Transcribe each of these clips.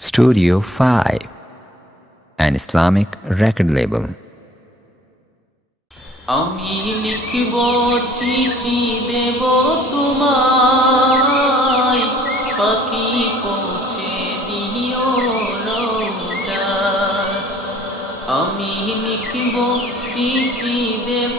Studio 5, an Islamic record label. আমি লিখব চিঠি দেব তোমায়। পাখি পৌঁছে দিও আমি লিখব চিঠি দেব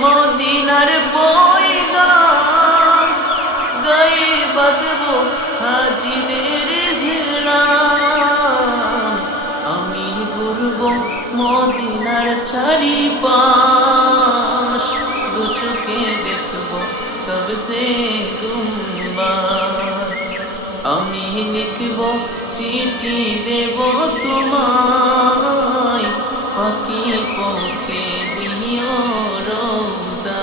মদিনার পয়গা গায়ে বাঁধব হাজিদের হেরাম আমি ঘুরব মদিনার চারিপাশ, দু চোখে দেখব সবসে দুম্বার আমি লিখব চিঠি দেব তোমার পৌঁছে দিও রোজা।